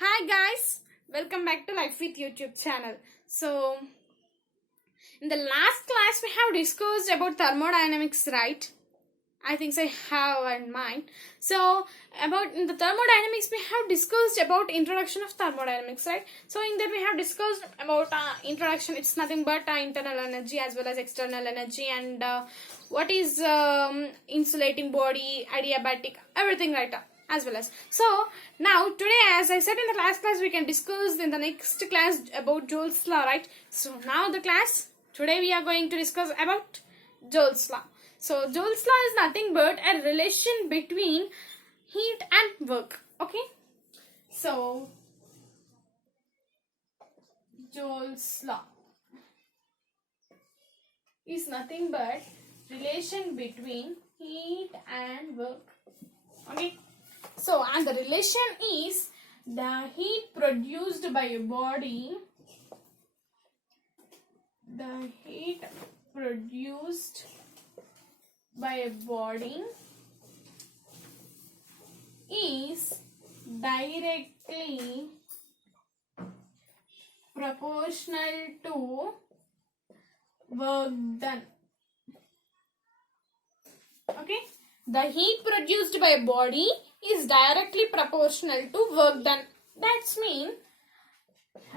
Hi guys, welcome back to Life with YouTube channel. So, in the last class we have discussed about thermodynamics, right? I think I have in mind. So, about in the thermodynamics we have discussed about introduction of thermodynamics, right? So, in that we have discussed about introduction. It's nothing but internal energy as well as external energy and what is insulating body, adiabatic, everything, right? As well as so now today, as I said in the last class, we can discuss in the next class about Joules law, right? So now the class today we are going to discuss about Joules law. So Joules law is nothing but a relation between heat and work. Okay, so Joules law is nothing but relation between heat and work. Okay, so and the relation is the heat produced by a body, the heat produced by a body is directly proportional to work done. Okay, the heat produced by a body is directly proportional to work done. That's mean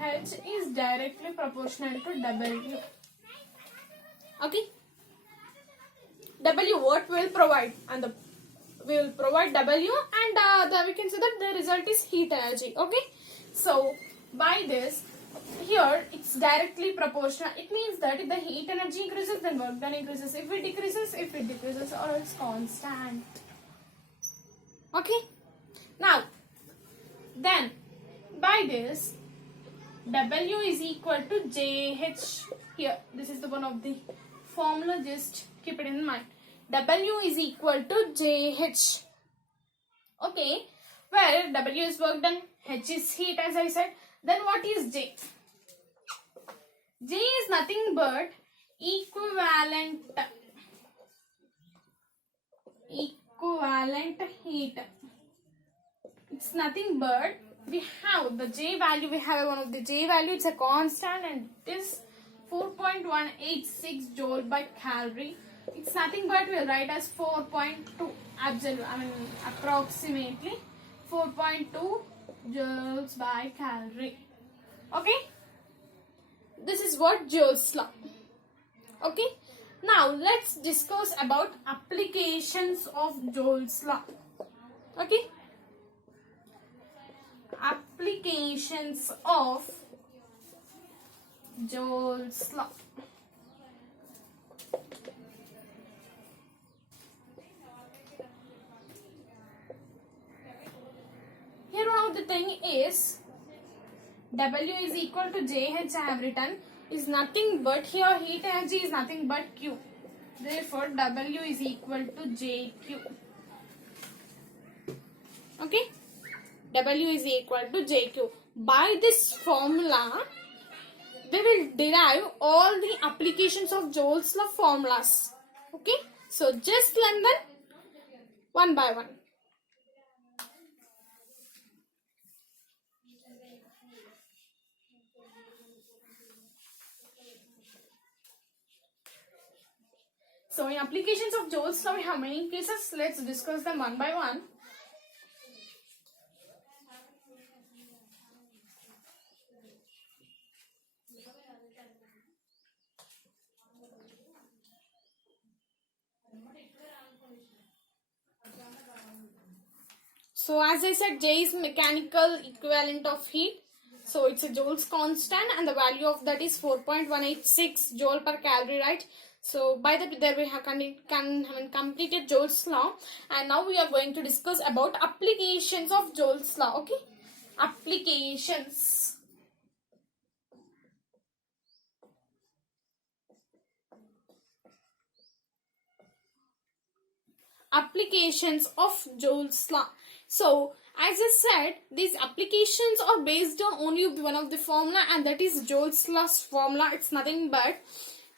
H is directly proportional to W. Okay, W what will provide, and we will provide W, and we can say that the result is heat energy. Okay, so by this here it's directly proportional. It means that if the heat energy increases, then work done increases. If it decreases, or it's constant. Okay, now then by this W is equal to JH. Here this is the one of the formula, just keep it in mind. W is equal to JH. Okay, where W is work done, H is heat, as I said. Then what is J? J is nothing but equivalent heat. It's nothing but we have the J value. We have one of the J value. It's a constant and it is 4.186 joule by calorie. It's nothing but we'll write as 4.2 absolute. Approximately 4.2 joules by calorie. Okay, this is what Joules law. Okay, now let's discuss about applications of Joules law. Okay, applications of Joules law. Here one of the thing is W is equal to JH. I have written is nothing but, here heat energy is nothing but Q. Therefore W is equal to JQ. Okay, W is equal to JQ. By this formula we will derive all the applications of Joules law formulas. Okay, so just learn them one by one. So in applications of Joules law we have many cases. Let's discuss them one by one. So as I said, J is mechanical equivalent of heat. So it's a Joules constant and the value of that is 4.186 joule per calorie, right? So by that there we have completed Joules law, and now we are going to discuss about applications of Joules law. Okay, applications. Applications of Joules law. So as I said, these applications are based on only one of the formula, and that is Joules law's formula. It's nothing but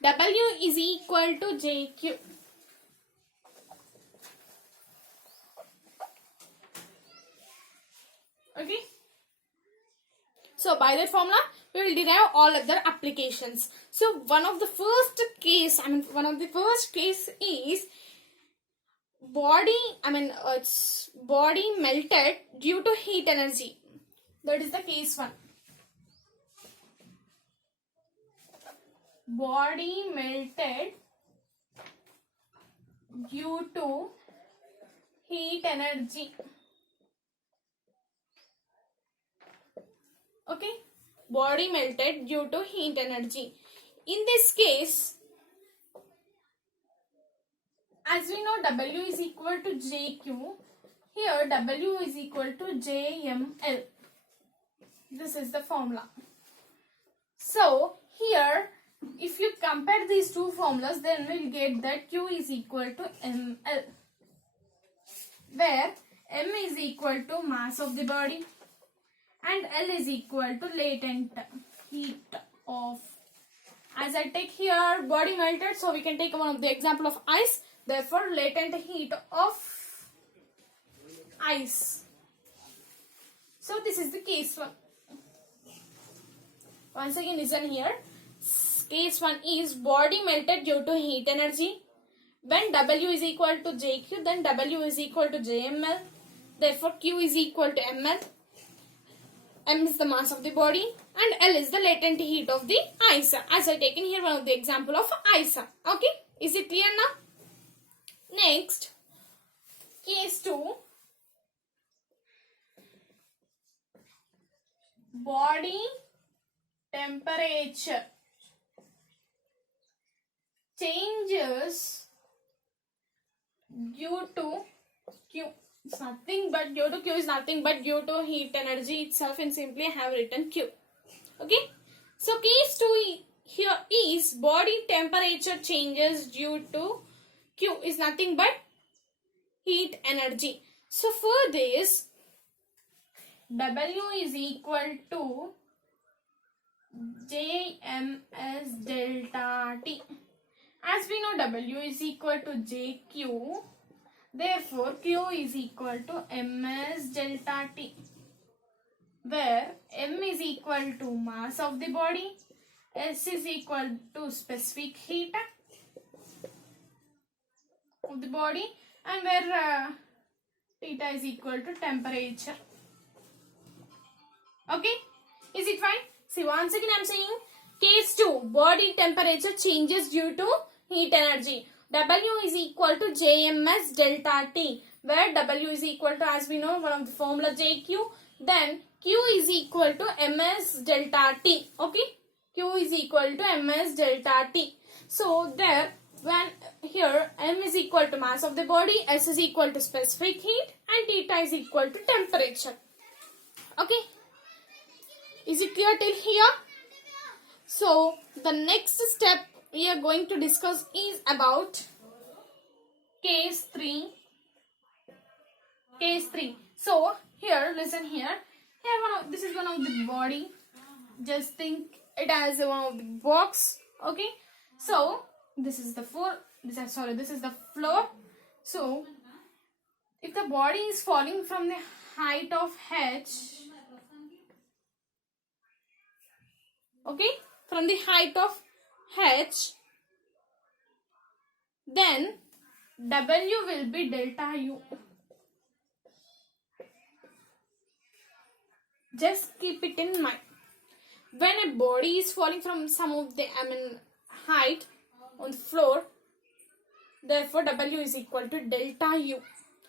W is equal to JQ. Okay, So by that formula, we will derive all other applications. So one of the first case is it's body melted due to heat energy. That is the case 1. Body melted due to heat energy. Okay, body melted due to heat energy. In this case, as we know, W is equal to JQ. Here, W is equal to JML. This is the formula. So, here, if you compare these two formulas, then we'll get that Q is equal to ML, where M is equal to mass of the body and L is equal to latent heat of. As I take here body melted, so we can take one of the example of ice. Therefore, latent heat of ice. So this is the case 1. Once again, listen here. Case 1 is body melted due to heat energy. When W is equal to JQ, then W is equal to JML. Therefore, Q is equal to ML. M is the mass of the body and L is the latent heat of the ice. As I taken here one of the example of ice. Okay, is it clear now? Next, case 2. Body temperature changes due to Q. It's nothing but due to Q is nothing but due to heat energy itself, and simply have written Q. Okay. So case 2 here is body temperature changes due to Q is nothing but heat energy. So for this, W is equal to JMS delta T. As we know, W is equal to JQ. Therefore, Q is equal to MS delta T, where M is equal to mass of the body, S is equal to specific heat of the body, and where theta is equal to temperature. Okay, is it fine? See, once again I am saying case 2, body temperature changes due to heat energy. W is equal to JMS delta T, where W is equal to, as we know, one of the formula JQ. Then Q is equal to MS delta T. Okay, Q is equal to MS delta T. So there, when here M is equal to mass of the body, S is equal to specific heat, and theta is equal to temperature. Okay, is it clear till here? So the next step we are going to discuss is about case 3. Case 3. So here, listen here. Here this is one of the body. Just think it as one of the box. Okay. So this is the this is the floor. So if the body is falling from the height of h, okay, from the height of h, then W will be delta U. Just keep it in mind. When a body is falling from some of the height on the floor, therefore W is equal to delta U.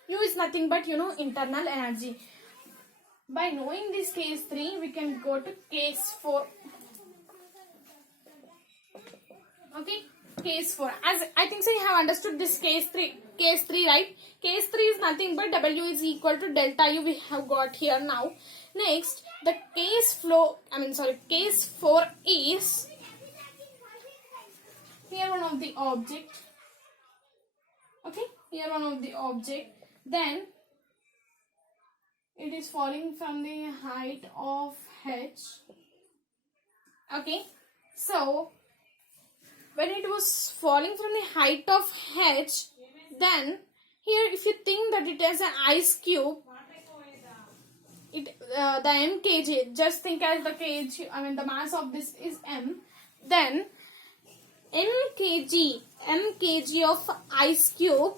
U is nothing but internal energy. By knowing this case 3, we can go to case 4. Okay, case 4. As I think so, you have understood this case 3. Case 3, right? Case 3 is nothing but W is equal to delta U. We have got here now. Next, the case 4 is here one of the object. Okay, here one of the object. Then it is falling from the height of h. Okay, so when it was falling from the height of h, then here if you think that it has an ice cube, the m kg, just think as the kg, I mean the mass of this is m, then m kg of ice cube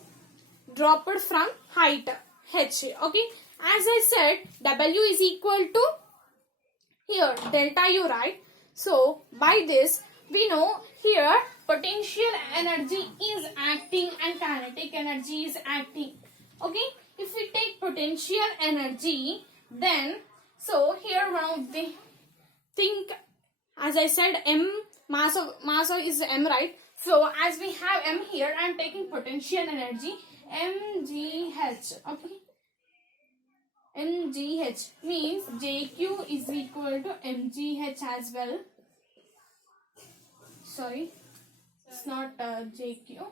dropped from height h. Okay, as I said, W is equal to here delta U, right? So by this we know here potential energy is acting and kinetic energy is acting. Okay, if we take potential energy, then so here one of the think, as I said, m mass of is m, right? So as we have m here, I am taking potential energy mgh. Okay, mgh means jq is equal to mgh as well. Sorry, it's not jq.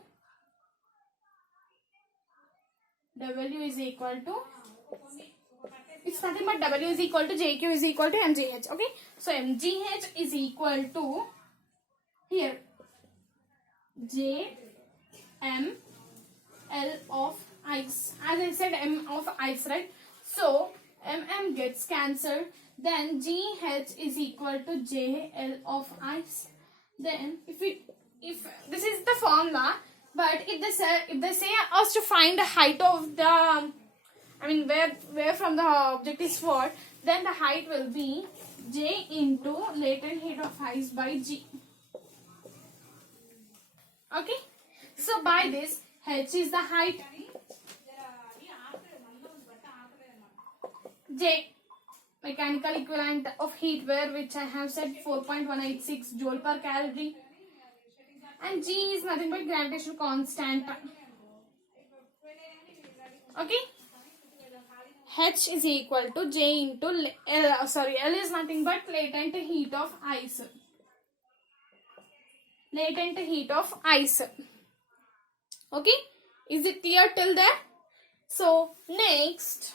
W is equal to, it's nothing but W is equal to JQ is equal to MGH. Okay, so MGH is equal to here J M L of ice. As I said, M of ice, right? So MM gets cancelled. Then GH is equal to JL of ice. Then if this is the formula, but if they say us to find the height of the, I mean where from the object is what, then the height will be J into latent heat of ice by G. Okay, so by this H is the height, J mechanical equivalent of heat, where which I have said 4.186 joule per calorie, and G is nothing but gravitational constant. Okay, H is equal to J into L. Sorry, L is nothing but latent heat of ice. Latent heat of ice. Okay, is it clear till there? So next,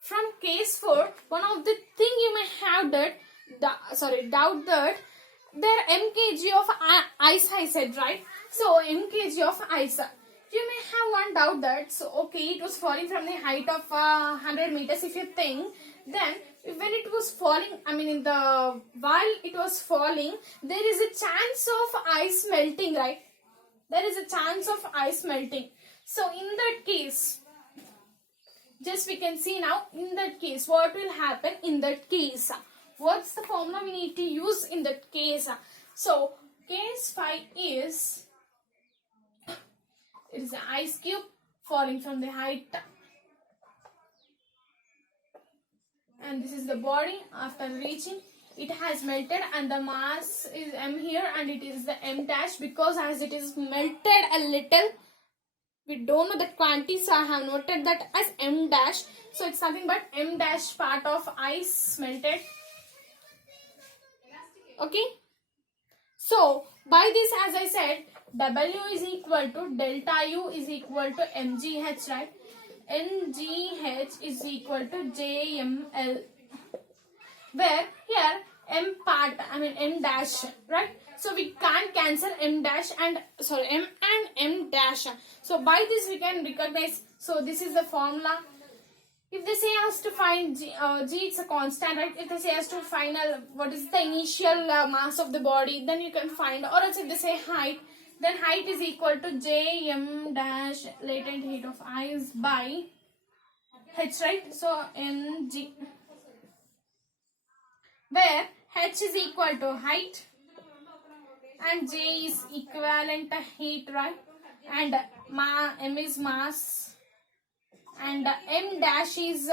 from case 4, one of the thing you may have doubt that there mkg of ice I said, right? So mkg of ice, you may have one doubt that, so okay, it was falling from the height of 100 meters if you think, then when it was falling, I mean while it was falling, there is a chance of ice melting, right? There is a chance of ice melting. So in that case, just we can see now, in that case what will happen in that case, what's the formula we need to use in that case? So case 5 is, it is an ice cube falling from the height, and this is the body. After reaching, it has melted and the mass is m here, and it is the m dash, because as it is melted a little, we don't know the quantity, so I have noted that as m dash. So it's nothing but m dash part of ice melted. Okay, so by this, as I said, W is equal to delta U is equal to mgh, right? mgh is equal to jml, where here m part, I mean m dash, right? So we can't cancel m dash and m and m dash. So by this we can recognize. So this is the formula. If they say us to find G, it's a constant, right? If they say us to find what is the initial mass of the body, then you can find. Or else if they say height, then height is equal to J m dash latent heat of ice by H, right? So Ng, where H is equal to height and J is equivalent heat, right? And m is mass, and m dash is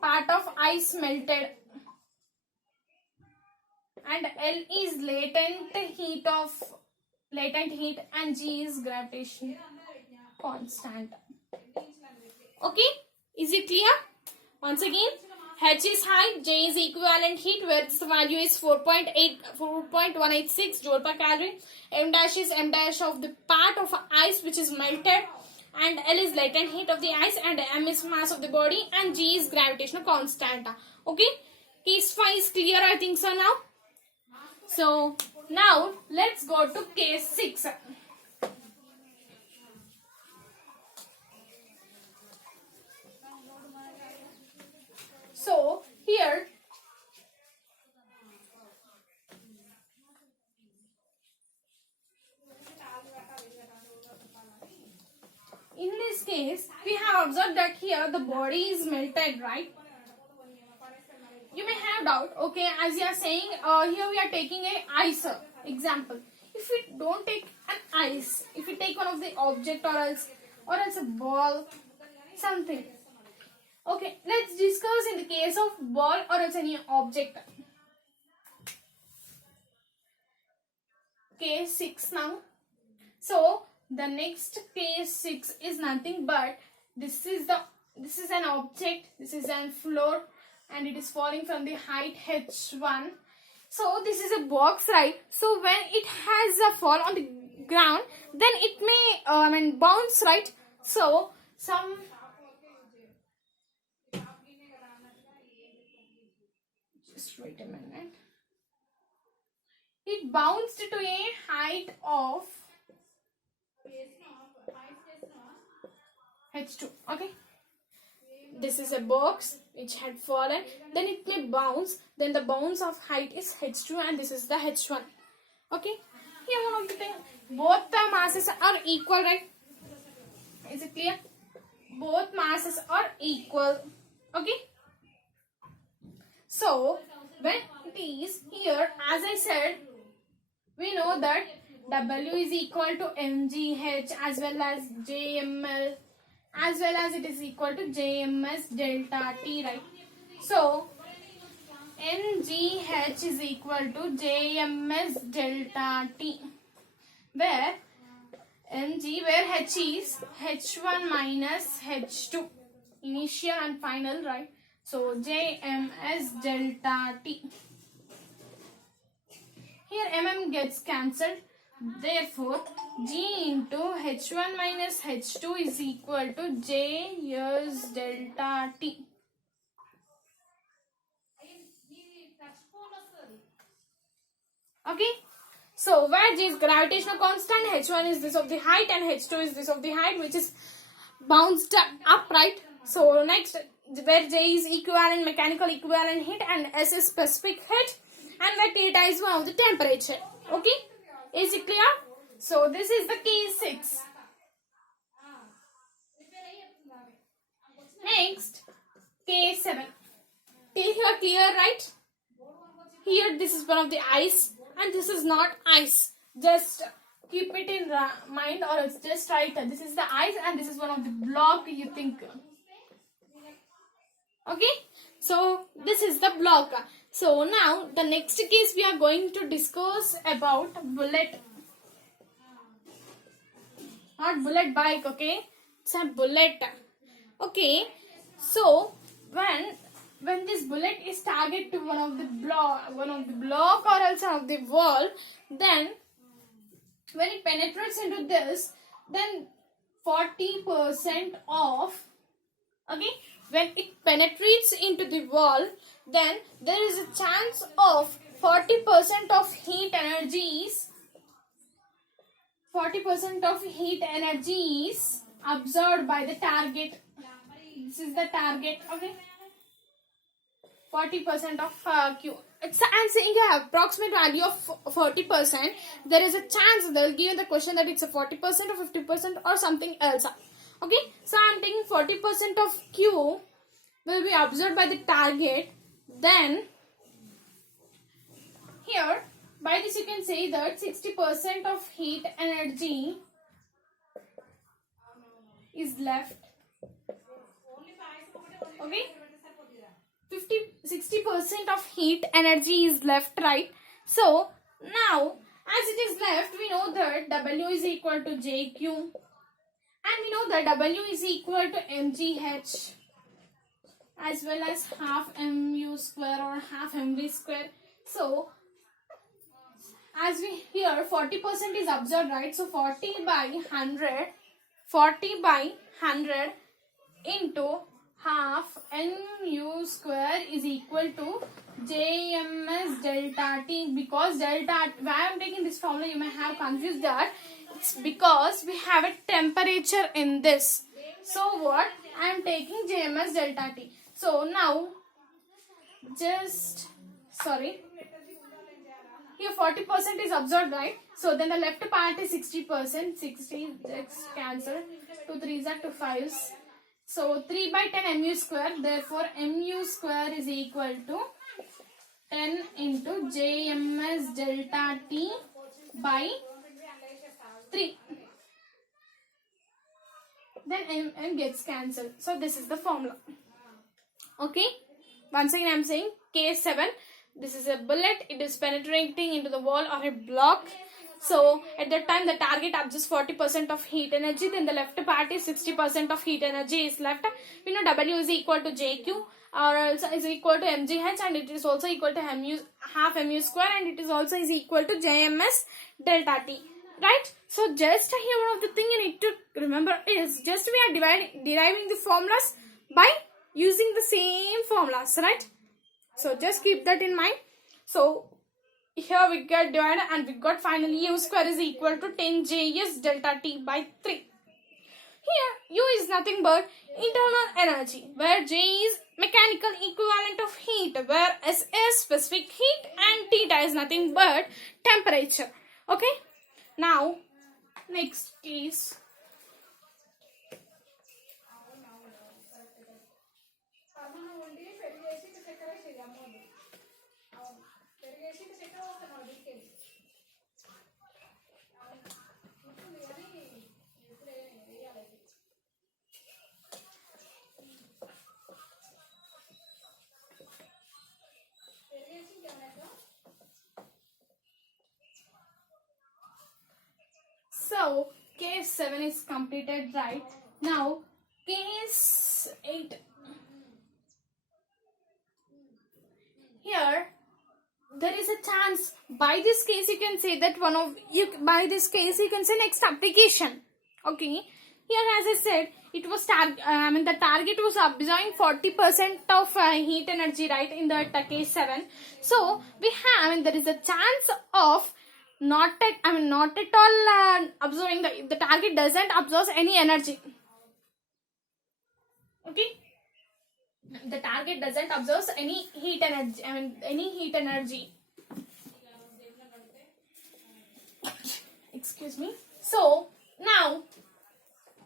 part of ice melted, and L is latent heat, and G is gravitation constant. Okay, is it clear? Once again, H is height, J is equivalent heat, where the value is 4.186 joule per calorie. M dash is m dash of the part of ice which is melted, and L is latent heat of the ice, and m is mass of the body, and G is gravitational constant. Okay, case 5 is clear, I think so now. So now let's go to case 6. So here in this case we have observed that here the body is melted, right? You may have doubt, okay, as you are saying, here we are taking a ice example. If we don't take an ice, if we take one of the object or else a ball, something. Okay, let's discuss in the case of ball or else any object. Case 6 now. So the next case 6 is nothing but this is an object, this is an floor, and it is falling from the height h1. So this is a box, right? So when it has a fall on the ground, then it may bounce, right? So just wait a minute. It bounced to a height of h2. Okay. This is a box which had fallen, then it may bounce, then the bounce of height is h2 and this is the h1. Okay, here one of the things, both the masses are equal, right? Is it clear? Both masses are equal. Okay, so when it is here, as I said, we know that W is equal to mgh as well as jml, as well as it is equal to jms delta t, right? So mgh is equal to jms delta t, where h is h1 minus h2, initial and final, right? So jms delta t. Here mm gets cancelled. Therefore, G into H1 minus H2 is equal to J years delta T. Okay. So, where G is gravitational constant, H1 is this of the height and H2 is this of the height, which is bounced up, right? So, next, where J is equivalent, mechanical equivalent heat, and S is specific heat, and where theta is one of the temperature. Okay. Is it clear? So this is the case 6. Next, case 7. Till here clear, right? Here this is one of the ice and this is not ice. Just keep it in mind, or it's just right. This is the ice and this is one of the block you think. Okay? So this is the block. So now the next case we are going to discuss about bullet. Not bullet bike, okay? It's a bullet. Okay. So when this bullet is targeted to one of the block or else one of the wall, then when it penetrates into this, then 40% of, okay, when it penetrates into the wall, then there is a chance of 40% of heat energy is absorbed by the target. This is the target, okay? 40% of Q. I'm saying a approximate value of 40%. There is a chance they will give you the question that it's a 40% or 50% or something else. Okay, so I'm taking 40% of Q will be absorbed by the target. Then here by this you can say that 60% of heat energy is left. Okay, 60% of heat energy is left, right? So now as it is left, we know that W is equal to JQ, and we know that W is equal to mgh as well as half mu square or half mv square. So as we here 40% is absorbed, right? So 40 by 100 into half mu square is equal to jms delta t. Because delta, why I am taking this formula, you may have confused that. It's because we have a temperature in this. So what? I am taking jms delta t. So now just, sorry, here 40% is absorbed, right? So then the left part is 60%. 60 just cancel. 2 3s are 2 5s. So 3 by 10 mu square. Therefore mu square is equal to 10 into JMS delta T by 3. Then M gets cancelled. So this is the formula. Okay. Once again I am saying case 7. This is a bullet. It is penetrating into the wall or a block. So at that time the target absorbs 40% of heat energy. Then the left part is 60% of heat energy is left. We know W is equal to JQ or also is equal to mgh, and it is also equal to half mu square, and it is also is equal to JMS delta T. Right? So just here one of the thing you need to remember is just we are deriving the formulas by using the same formulas, right? So just keep that in mind. So here we get divided and we got finally U square is equal to 10 JS delta T by 3. Here U is nothing but internal energy, where J is mechanical equivalent of heat, where S is specific heat and theta is nothing but temperature. Okay. Now next case. So case 7 is completed, right? Now case 8. Here there is a chance. By this case you can say that by this case you can say next application. Okay. Here as I said, it was the target was absorbing 40% of heat energy, right, in the case 7. So we have, there is a chance of not at all absorbing the target doesn't absorb any energy. Okay. The target doesn't absorb any heat energy. Excuse me. So now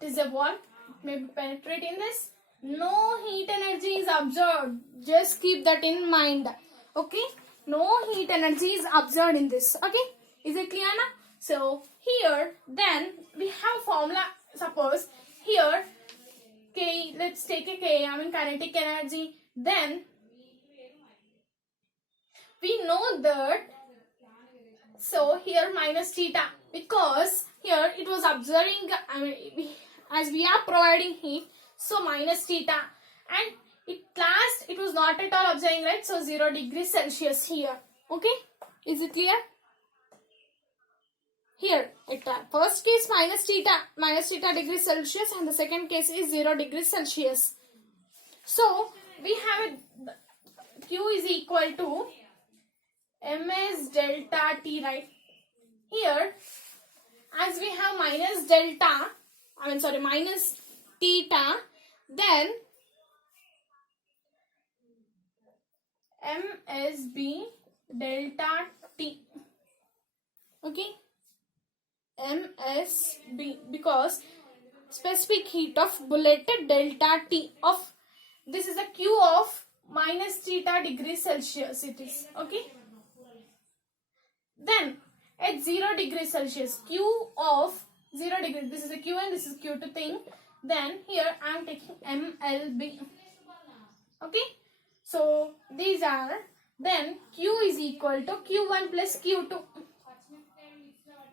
it is a wall. Maybe penetrate in this. No heat energy is absorbed. Just keep that in mind. Okay. No heat energy is absorbed in this. Okay. Is it clear now? So here then we have formula. Suppose here K, let's take a K, kinetic energy. Then we know that, so here minus theta, because here it was observing, as we are providing heat, so minus theta, and it was not at all observing, right? So 0 degrees Celsius here. Okay, is it clear? Here, first case minus theta degrees Celsius, and the second case is 0 degrees Celsius. So we have a Q is equal to ms delta T, right? Here, as we have minus theta, then msb delta T. Okay. MSB, because specific heat of bullet delta T of, this is a Q of minus theta degrees Celsius it is. Okay. Then at 0 degrees Celsius, Q of 0 degrees, this is a Q and this is Q2 thing. Then here I am taking MLB. Okay. So these are, then Q is equal to Q1 plus Q2.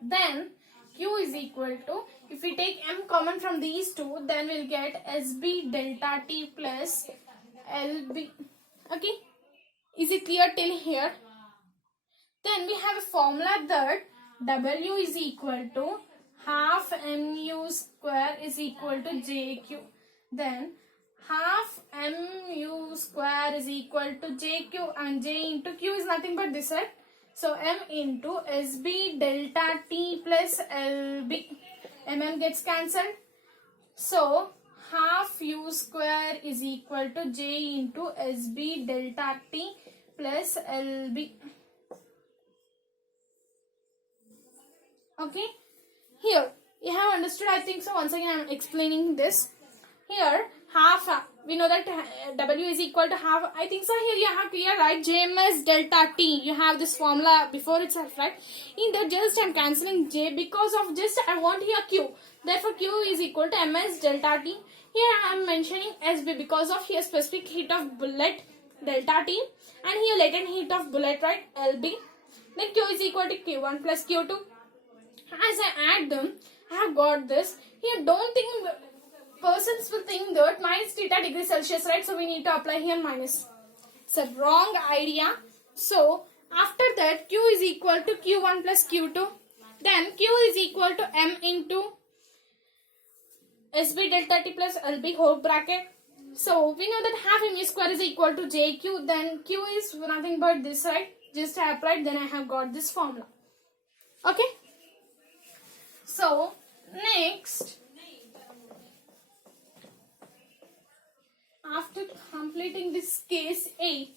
Then Q is equal to, if we take M common from these two, then we'll get SB delta T plus LB. Okay. Is it clear till here? Then we have a formula that W is equal to half mu square is equal to JQ. Then half mu square is equal to JQ, and J into Q is nothing but this, right? So M into SB delta T plus LB. MM gets cancelled. So half u square is equal to j into SB delta T plus LB. Okay, here you have understood, I think so. Once again I am explaining this. Here half, we know that W is equal to half, I think so. Here you have clear, right? JMS delta T, you have this formula before itself, right? In that just I am cancelling J because of just I want here Q, therefore Q is equal to MS delta T. Here I am mentioning SB because of here specific heat of bullet delta T, and here latent heat of bullet, right, LB. Then Q is equal to Q1 plus Q2. As I add them, I have got this. Here don't think, persons will think that minus theta degree Celsius, right? So we need to apply here minus. It's a wrong idea. So after that, Q is equal to Q1 plus Q2. Then Q is equal to M into SB delta T plus LB whole bracket. So we know that half mu square is equal to JQ. Then Q is nothing but this, right? Just I applied, then I have got this formula. Okay. So next, after completing this case A,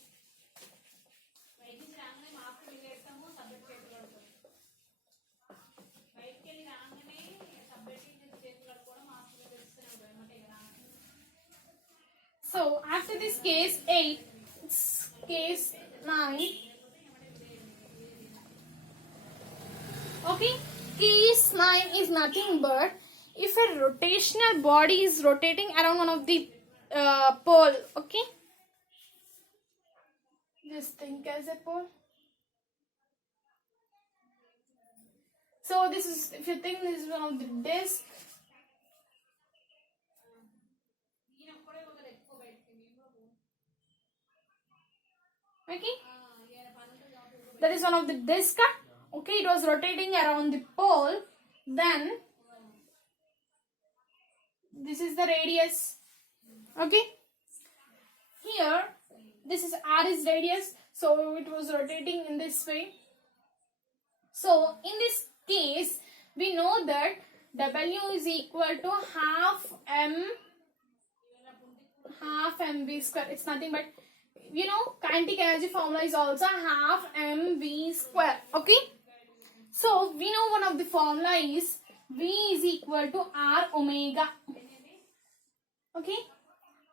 so after this case 8, it's case 9. Okay, case 9 is nothing but if a rotational body is rotating around one of the pole. Okay, just think as a pole. So this is, if you think this is one of the disc, okay, that is one of the disc. Okay, it was rotating around the pole. Then this is the radius. Okay, here this is R is radius, so it was rotating in this way. So in this case, we know that W is equal to half mv square. It's nothing but, you know, kinetic energy formula is also half mv square. Okay, so we know one of the formula is V is equal to R omega. Okay,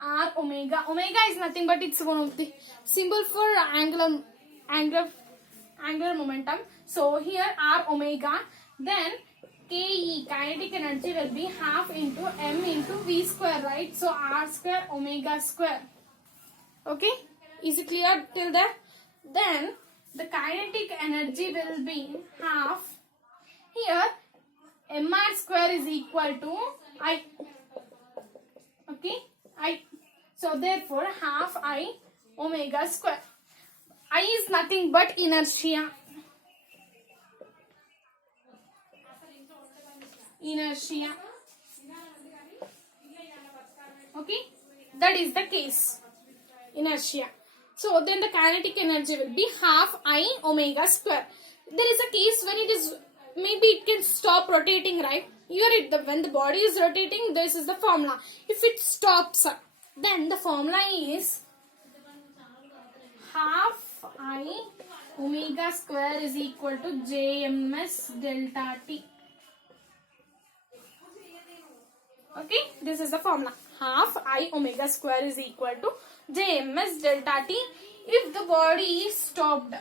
R omega. Omega is nothing but it's one of the symbol for angular momentum. So here R omega, then Ke, kinetic energy, will be half into M into V square, right? So R square omega square. Okay, is it clear till there? Then the kinetic energy will be half. Here mr square is equal to I. Okay, I. So therefore half I omega square. I is nothing but inertia. Inertia. Okay, that is the case. Inertia. So then the kinetic energy will be half I omega square. There is a case when it is, maybe it can stop rotating, right? Here when the body is rotating, this is the formula. If it stops, then the formula is half I omega square is equal to JMS delta T. Okay, this is the formula. Half I omega square is equal to JMS delta T if the body is stopped.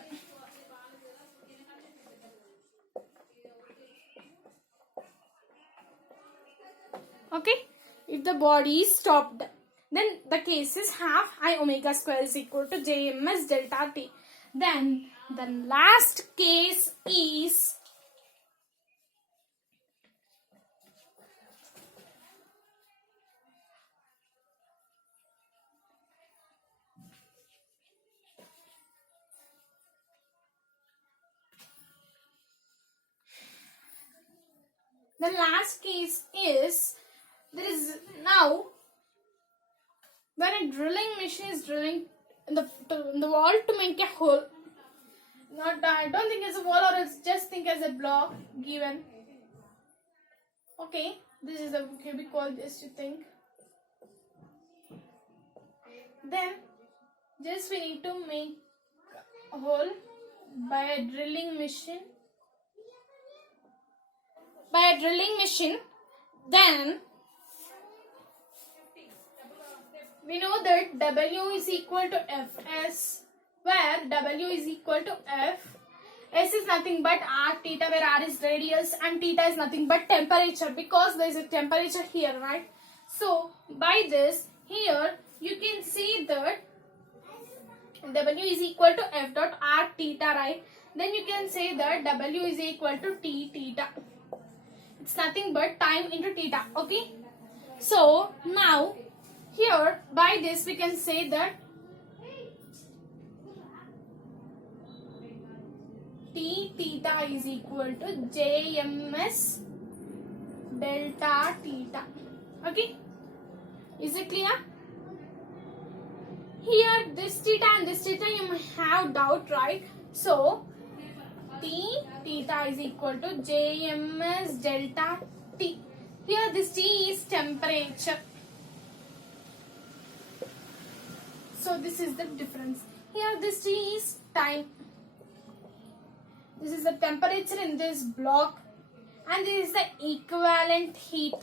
Okay, if the body is stopped, then the case is half I omega square is equal to JMS delta T. Then the last case is there is now when a drilling machine is drilling in the wall to make a hole. Not, I don't think it's a wall, or it's just think as a block given. Okay, this is a cubic wall, just to think. Then just we need to make a hole by a drilling machine. Then we know that W is equal to Fs, where W is equal to F. S is nothing but R theta, where R is radius, and theta is nothing but temperature, because there is a temperature here, right? So by this, here you can see that W is equal to F dot R theta, right? Then you can say that W is equal to T theta. It's nothing but time into theta, okay? So now here by this we can say that T theta is equal to JMS delta theta. Okay? Is it clear? Here this theta and this theta you may have doubt, right? So T theta is equal to JMS delta T. Here this T is temperature. So this is the difference. Here this T is time. This is the temperature in this block, and this is the equivalent heat,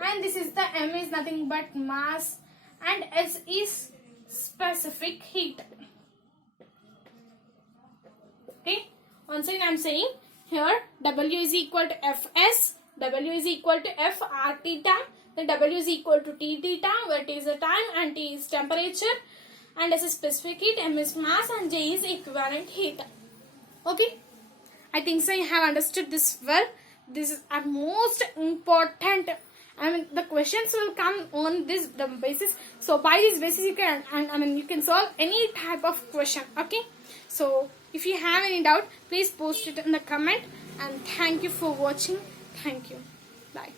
and this is the M is nothing but mass, and S is specific heat. Okay, once again I am saying here W is equal to Fs, W is equal to F R theta, then W is equal to T theta, where T is the time and T is temperature, and S is specific heat, M is mass, and J is equivalent heat. Okay, I think so you have understood this well. This is our most important. I mean, the questions will come on the basis. So by this basis you can, you can solve any type of question. Okay. So if you have any doubt, please post it in the comment. And thank you for watching. Thank you. Bye.